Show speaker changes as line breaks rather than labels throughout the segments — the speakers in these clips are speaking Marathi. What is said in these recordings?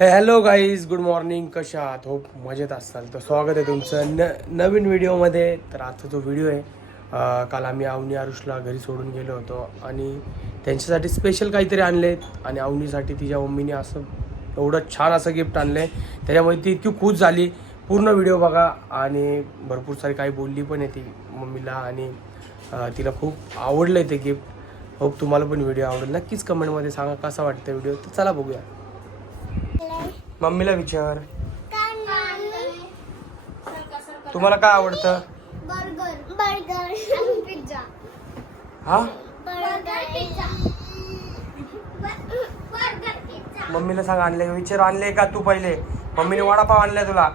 हॅलो गाईज गुड मॉर्निंग कशा आहात? होप मजेत असाल. तर स्वागत आहे तुमचं न नवीन व्हिडिओमध्ये. तर आजचा जो व्हिडिओ आहे काल आम्ही अवनी आरुषला घरी सोडून गेलो होतो आणि त्यांच्यासाठी स्पेशल काहीतरी आणले आणि अवनीसाठी तिच्या मम्मीने असं एवढं छान असं गिफ्ट आणलं आहे त्याच्यामुळे ती इतकी खुश झाली. पूर्ण व्हिडिओ बघा आणि भरपूर सारी काही बोलली पण आहे ती मम्मीला आणि तिला खूप आवडलं आहे ते गिफ्ट होप तुम्हाला पण व्हिडिओ आवडेल. नक्कीच कमेंटमध्ये सांगा कसा वाटतं व्हिडिओ. तर चला बघूया. मम्मीला विचार. तुम्हाला काय आवडतं?
बर्गर. बर्गर. पिझ्झा.
हा?
Burger pizza. Burger pizza.
मम्मीला सांग आणले विचार आणले का तू पहिले? मम्मीने वडापाव आणलाय तुला.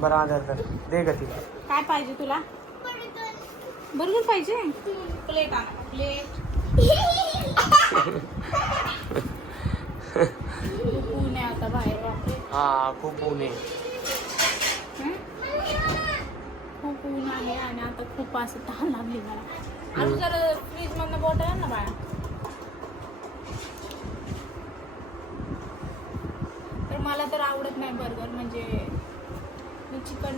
बरं आधार कर दे का तिला
काय पाहिजे तुला?
बर्गर.
बरोबर पाहिजे? प्लेट आणा. प्लेट आता बाहेर बापरे.
हा खूप ऊन आहे
हं? खूप ऊन आहे आणि आता खूप असं तहान लागली मला. जरा फ्रीज मधनं बॉटल ना बाळा. तर मला तर आवडत नाही बर्गर म्हणजे मी चिकन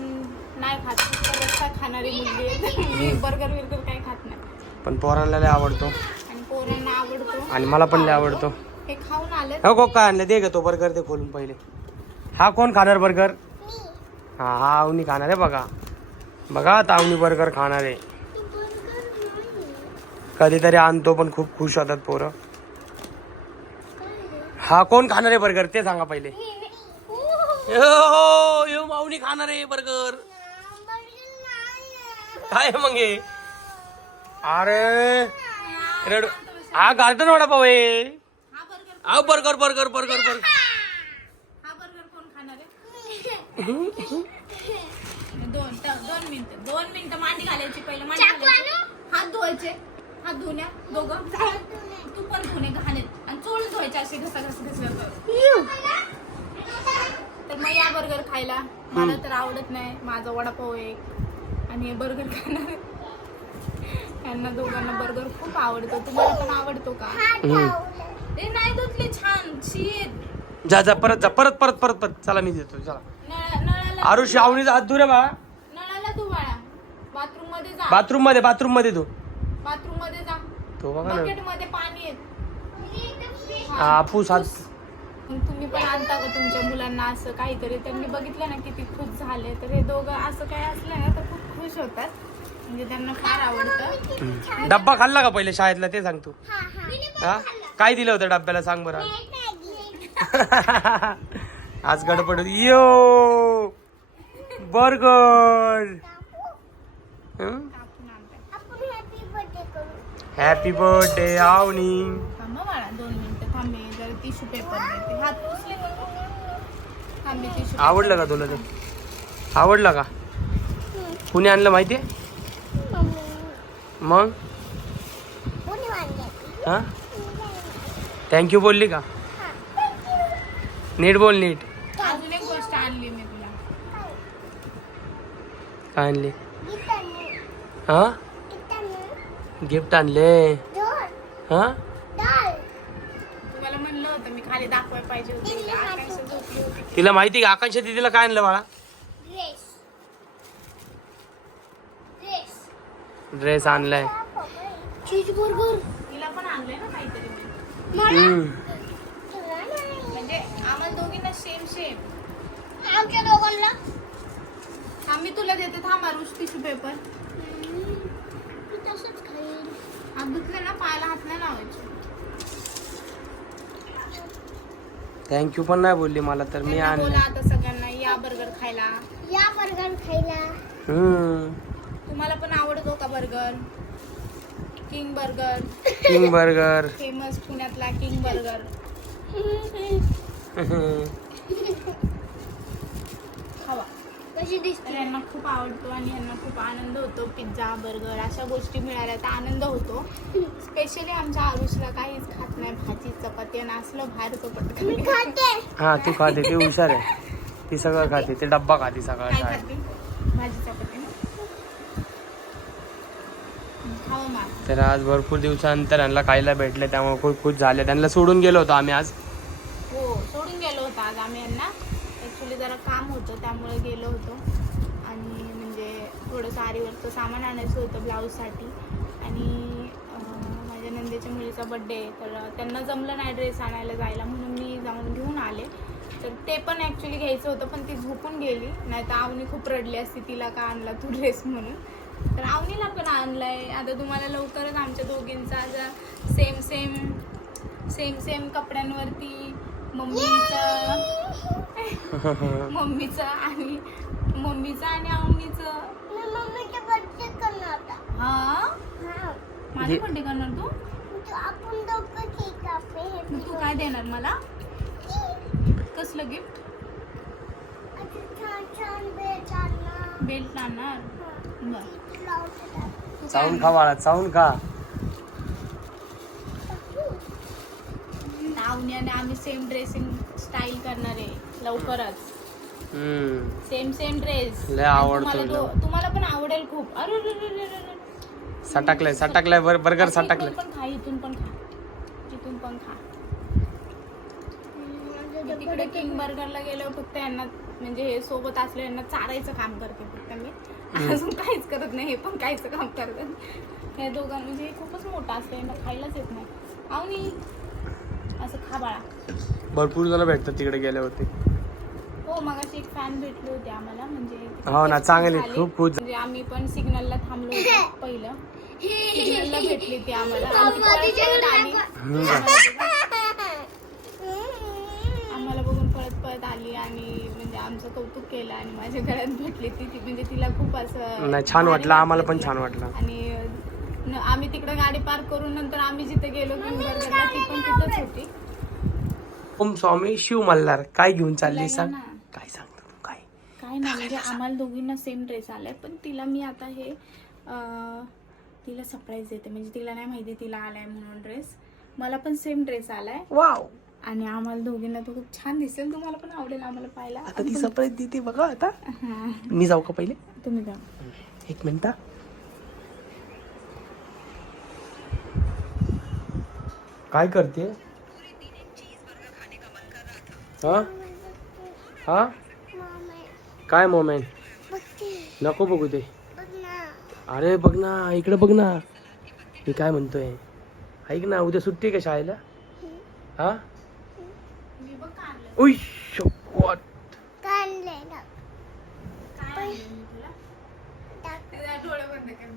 नाही खात. खाणारी मुलगी मी बर्गर बिर्गर काही खात नाही.
पण पोरांना आवडतो.
आणि पोरांना आवडतो.
आणि मला पण लय आवडतो.
हे खाऊन आले.
हो को काय आणलं? दे ग तो बर्गर दे खोलून पहिले. हा कोण खाणार बर्गर हा हा अवनी खाणार आहे बघा. बघा आता अवनी बर्गर खाणार आहे. कधीतरी आणतो पण खूप खुश होतात पोरं. हा कोण खाणार आहे बर्गर ते सांगा पहिले. यो यो माऊनी खाणार आहे बर्गर काय मग हे? अरे रेड. हा गार्डन वडापाव आहे
हा बर्गर
बर्गर बर्गर बर्गर.
हा बर्गर कोण खाणार आहे? दोन त- दोन मिनिटं दोन मिनिटं मांडी घालायची पहिलं मांडी
चाकू
घालायची. हात धुवायचे हात धुण्या दोघं. तू पण धुणे घाणेत आणि चोळून धुवायचे असे घसा घस घस तर मग या बर्गर खायला. मला तर आवडत नाही. माझा वडापाव एक. आणि हे बर्गर खाणार. आहे. यांना दोघांना बर्गर खूप आवडतो. तुम्हाला पण आवडतो का? ते नाही धुतले छान शीत.
जा जा परत जा परत परत परत परत. चला मी देतो चला.
नळा- नळाला
आरुष हात दूर बा.
नळाला बाथरूममध्ये जा.
बाथरूममध्ये बाथरूममध्ये तू
बाथरूममध्ये जा.
तो बघा ना.
मध्ये पाणी
हा, हात.
मग तुम्ही पण आणता का तुमच्या मुलांना असं काहीतरी. त्यांनी बघितलं ना किती खुश झाले. तर हे दोघं असं काय असलं ना तर खूप खुश होतात. म्हणजे त्यांना फार आवडतं.
डब्बा खाल्ला का पहिले शाळेतला? ते सांग तू. हा? काय दिलं होतं डब्याला? सांग बरं. आज गडबड होती. Yo! Burger! Happy birthday Avni.
थांब बाळा दोन मिनिटं थांबे. जरा टिश्यू पेपर देते हात पुसले थांबे टिश्यू
आवडलं का तुला ते? आवडलं का? कुणी आणलं माहितीये? मग? हा? थँक्यू बोलली का? नीट बोल नीट.
अजून एक गोष्ट आणली मी तुला.
काय आणली? हा? गिफ्ट आणले. हा?
तुम्हाला म्हणलं होतं मी खाली दाखवायला पाहिजे होती. हिला. आकाश झोपली होती.
तिला माहिती का? आकांक्षा दिदीला काय आणलं बाळा? ड्रेस आणलाय.
Cheese burger.
तिला पण आणलंय ना काहीतरी मी.
हम्म.
म्हणजे आम्हाला दोघींना सेम सेम
आमच्या दोघांना?
थांब मी तुला देते. थांब आरुष टिश्यू पेपर
मी तसंच
ना पायाला हात नाही लावायचे.
थँक्यू पण नाही बोलली मला तर मी
त्यांना बोला
आणलं
आता सगळ्यांना या बर्गर खायला.
या बर्गर खायला.
हम्म.
तुम्हाला पण आवडतो का burger? King burger
king burger
famous पुण्यातला किंग बर्गर खावा.
कशी
तर
दिसते
यांना खूप आवडतो आणि यांना खूप आनंद होतो. पिझ्झा बर्गर अशा गोष्टी मिळाल्या तर आनंद होतो. स्पेशली आमच्या आरुषला काहीच खात नाही. भाजी चपाती आणि असलं बाहेर तो
मी
पटकन
खाते.
हा तू खाते. ती हुशार आहे. ती सगळं खाते. ते डब्बा खाते
खाते? भाजी चपाती ना खावा मा
तर आज भरपूर दिवसानंतर यांना खायला भेटले त्यामुळे खूप खुश झाले. त्यांना सोडून गेलो होतो आम्ही आज.
हो सोडून गेलो होतो आज आम्ही यांना. ॲक्च्युली जरा काम होतं त्यामुळे गेलो होतो. आणि म्हणजे थोडंसं आरीवरचं सामान आणायचं होतं ब्लाऊजसाठी. आणि माझ्या नंदेच्या मुलीचा बड्डे तर त्यांना जमलं नाही ड्रेस आणायला जायला म्हणून मी जाऊन घेऊन आले. तर ते पण ॲक्च्युली घ्यायचं होतं पण ती झोपून गेली. नाही तर आवनी खूप रडली असती तिला का आणला तू ड्रेस म्हणून. तर आवनीला पण आणलाय. आता तुम्हाला लवकरच आमच्या दोघींचा आता सेम सेम सेम सेम कपड्यांवरती मम्मीचं मम्मीचं आणि मम्मीचं आणि आवनीचं
बर्थडे
हा?
हा.
माझं बड्डे करणार तू?
तो आपण
तू काय देणार मला? कसलं गिफ्ट
छान छान बेट आणणार.
बेल्ट आणणार.
चावून खा बाळा चावून खा.
आम्ही सेम ड्रेसिंग स्टाईल करणार आहे लवकरच.
हम्म.
सेम सेम ड्रेस
लय आवडतो
तुम्हाला पण आवडेल खूप. अरे.
सटाकलाय सटाकलाय बर बर्गर सटाकलाय.
पण खा इथून पण खा. इथून पण खा. तिकडे किंग बर्गरला गेलो फक्त यांना म्हणजे हे सोबत असले यांना चारायचं काम करते फक्त मी. अजून काहीच करत नाही हे पण काहीच काम करतात या दोघां म्हणजे हे खूपच मोठं असतं यांना खायलाच येत नाही. आवनी असं खा बाळा.
भरपूर जण भेटतात तिकडे गेले होते
हो मग अशी एक फॅन भेटली होती आम्हाला म्हणजे
हो ना, चांगली. खूप खुश.
म्हणजे आम्ही पण सिग्नलला थांबलो होतो पहिलं. सिग्नलला भेटली ती आणि? आम्हाला आमचं कौतुक केलं आणि माझ्या गळ्यात भेटली ती. ती म्हणजे तिला खूप असं
नाही छान वाटलं. आम्हाला पण. छान वाटलं.
आणि न- आम्ही तिकडे गाडी पार्क करून नंतर आम्ही जिथे गेलो ती पण तिथंच होती.
ओम स्वामी शिव मल्हार काय घेऊन चालली सांग?
ना.
काय सांगतो तू काय?
काय नाही म्हणजे आम्हाला दोघींना सेम ड्रेस आलाय पण तिला मी आता हे अं, तिला सरप्राईज देते. म्हणजे तिला नाही माहिती तिला आलाय म्हणून ड्रेस मला पण सेम ड्रेस आलाय.
वाव
आणि आम्हाला दोघींना तो खूप छान दिसेल. तुम्हाला पण आवडेल आम्हाला पाहायला.
आता ती सरप्राईज देते बघा आता. मी जाऊ का पहिले?
तुम्ही जा.
एक मिनिट. काय करते? हा? हा? काय मोमेंट नको बघू ते.
बघ ना
अरे बघ ना इकडे बघ ना. मी काय म्हणतोय? ऐक ना उद्या सुट्टी आहे का शाळेला? हा?
बंद कर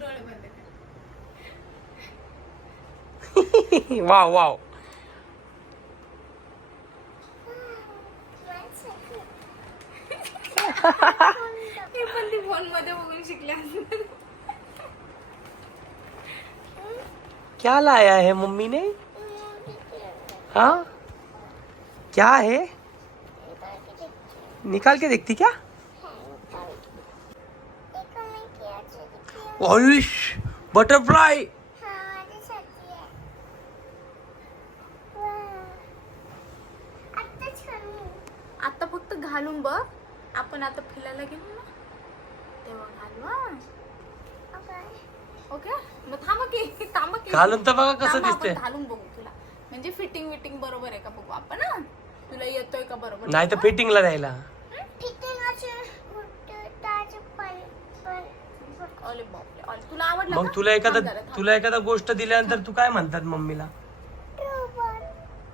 वाव वाव.
हे पण ती फोनमध्ये बघून शिकले असणार.
क्या लाया है मम्मी ने? हाँ? क्या है? निकाल के देखती क्या? आयुष बटरफ्लाई
आता फक्त घालून बघ. आपण आता फिरायला गेलो ना तेव्हा घालू ओके? मग थांबा की थांबा की.
घालून तर बघा कसं दिसतंय.
घालून बघू तुला. म्हणजे फिटिंग विटिंग बरोबर आहे का बघू आपण तुला येतोय का बरोबर?
नाही तर फिटिंगला द्यायला.
अरे बापरे. अरे, तुला आवडलं
मग
का?
तुला एखादा
थांब जरा, थांब.
तुला एखादा गोष्ट दिल्यानंतर तू काय म्हणतात मम्मीला?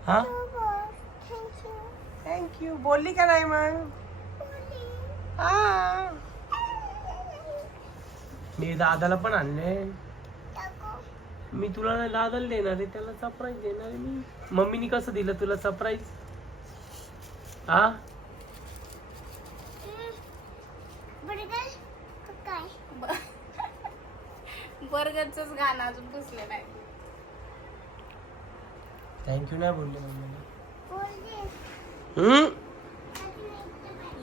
हा? थँक्यू बोलली का नाही मग? हा. मी दादाला पण आणले. मी तुला नाही दादाला देणार आहे त्याला सरप्राईज देणार आहे मी. मम्मीनी कसं दिलं तुला सरप्राईज हा?
बर्गरचंच गाणं अजून पुसलं नाही.
थँक्यू नाही बोलले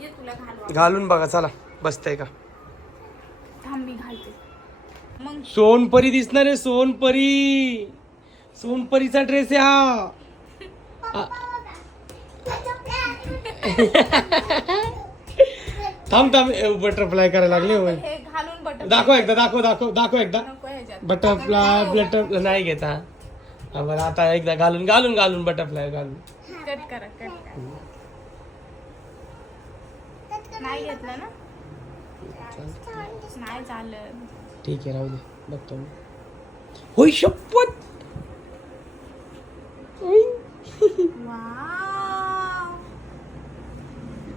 ये तुला
घालून बघा चला. बसतंय का?
थांब मी घालते. मग
सोनपरी दिसणार आहे सोनपरी. सोनपरीचा ड्रेस आहे हा. थांब थांब. बटरफ्लाय करायला लागले होय.
हे
दाखव एकदा दाखव दाखव दाखव एकदा. बटरफ्लाय बटरफ्लाय नाही घेता. बरं आता एकदा घालून घालून घालून बटरफ्लाय घालून.
कट करा कट करा. नाही घेतलं ना? नाही
ठीक आहे राहू दे. बघतो मी. होय शपथ!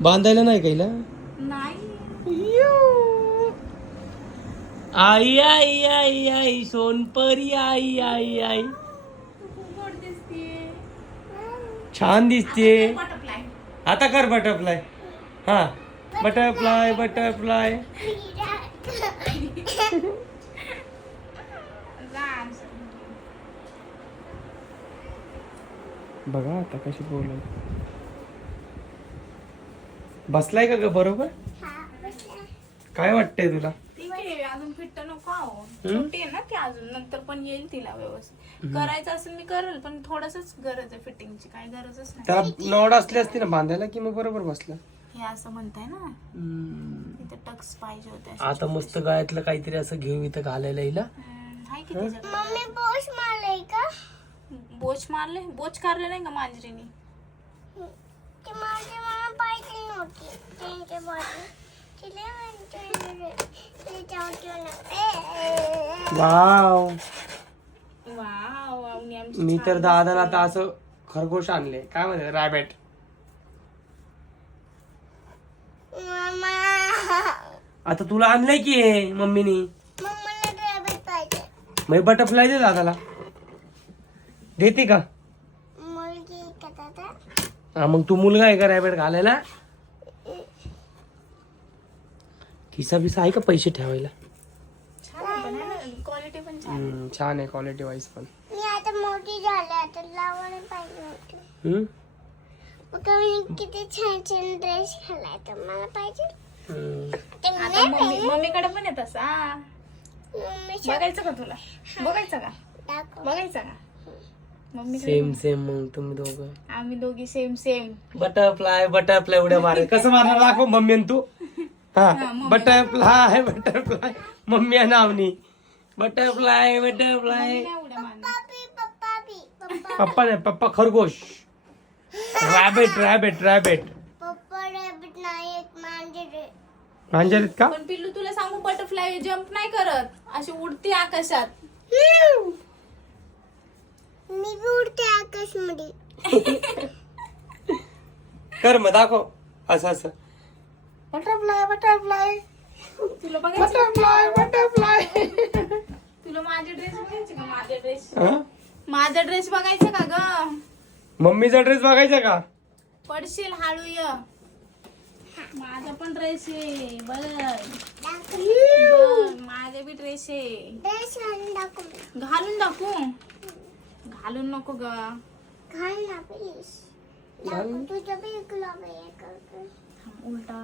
बांधायला नाही काहीला
नाही
आई आई आई आई सोनपरी आई आई आई. छान दिसते आता कर बटरफ्लाय हा. बटरफ्लाय बटरफ्लाय बघा आता कशी बोल बसलाय का ग बरोबर? काय वाटतंय तुला?
आहे अजून फिट्ट नको आहो? छोटी आहे ना ती अजून नंतर पण येईल तिला व्यवस्थित. करायचं असेल मी करेल पण थोडसच गरज आहे फिटिंगची काय गरजच नाही.
त्याला नवड असली असती ना बांधायला की मग बरोबर बसला?
हे असं म्हणताय ना. इथे टक्स पाहिजे होते.
आता मस्त गळ्यातलं काहीतरी असं घेऊ इथं घालायला हा?
हम्म, आहे की
मम्मी बोस मारलंय का?
बोच मारले? बोच काढले नाही का मांजरीने?
ती माझी मला पाहिजे नव्हती. त्यांच्या त्याच्यावरती
वाव.
वाव आवनी आमची
मी तर दादाला आता असं खरगोश आणले. काय म्हणते रॅबेट आता तुला आणलंय की हे मम्मीनी? मग बटरफ्लाय दे दादाला. देते का?
मुलगी का दादा?
हा मग तू मुलगा आहे का रॅबेट घालायला? खिसा बिसा आहे का पैसे ठेवायला?
क्वालिटी पण छान.
हम्म, छान आहे क्वालिटी वाईज पण.
मी आता मोठी झाले आता लावायला पाहिजे होती.
हम्म?
मग मी किती छान छान ड्रेस मला पाहिजे?
हम्म.
ते
आता
नाही
मम्मी
पाहिजे.
मम्मीकडे पण येत असा
मम्मीच्या
बघायचं का तुला? बघायचं का?
दाखव.
बघायचं का? मम्मी
सेम सेम मग तुम्ही दोघं.
आम्ही दोघी सेम सेम
बटरफ्लाय बटरफ्लाय उड्या मारे कसं मारणार? दाखव मम्मी आणि तू. हा बटरफ्लाय बटरफ्लाय मम्मी आहे नावनी. बटरफ्लाय बटरफ्लाय
पप्पी पप्पा बी पप्पा.
पप्पा नाही पप्पा खरगोश. रॅबिट रॅबिट रॅबिट
पप्पा रॅबिट नाही एक मांजर
मांजरीत का?
पण पिल्लू तुला सांगू बटरफ्लाय जम्प नाही करत. अशी उडती आकाशात.
मी उडते आकाशमध्ये.
कर मग दाखव. असं असं. बटरफ्लाय बटरफ्लाय
तुला बघायचं
बटरफ्लाय बटरफ्लाय
तुला माझे ड्रेस बघायचे का? माझे ड्रेस
हा?
माझा ड्रेस बघायचा का ग?
मम्मीचा ड्रेस बघायचा का?
पडशील हळू य माझा पण ड्रेस आहे. बघ. बघ, माझा बी ड्रेस आहे.
ड्रेस घालून दाखव.
घालून नको ग? थांब, उलटा.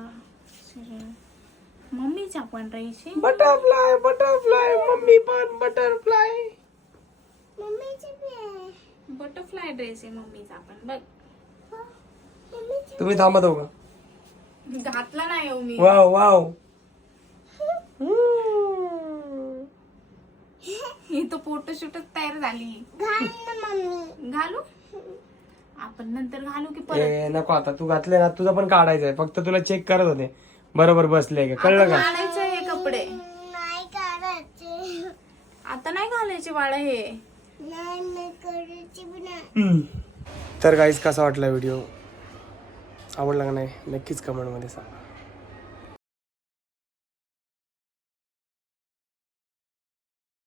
पण ड्रेस आहे
बटरफ्लाय बटरफ्लाय मम्मी पण बटरफ्लाय.
मम्मीची बी आहे.
बटरफ्लाय ड्रेस आहे मम्मीचा पण बघ.
हो, मम्मीची
तुम्ही थांबा दोघं.
घातला नाही हो मी.
Wow wow.
ही तर फोटोशूटच तयार झाली.
घाल ना मम्मी.
घालू? आपण नंतर घालू की परत?
ए नको आता. तू घातले ना तुझं पण काढायचंय. फक्त तुला चेक करत होते. बरोबर बसले का? कळलं का?
हे कपडे.
नाही काढायचे
आता नाही घालायचे बाळा हे.
नाही नाही करायची बी नाही.
हम्म. तर काहीच कसा वाटला व्हिडिओ? आवडला का नाही? नक्कीच कमेंटमध्ये सांगा.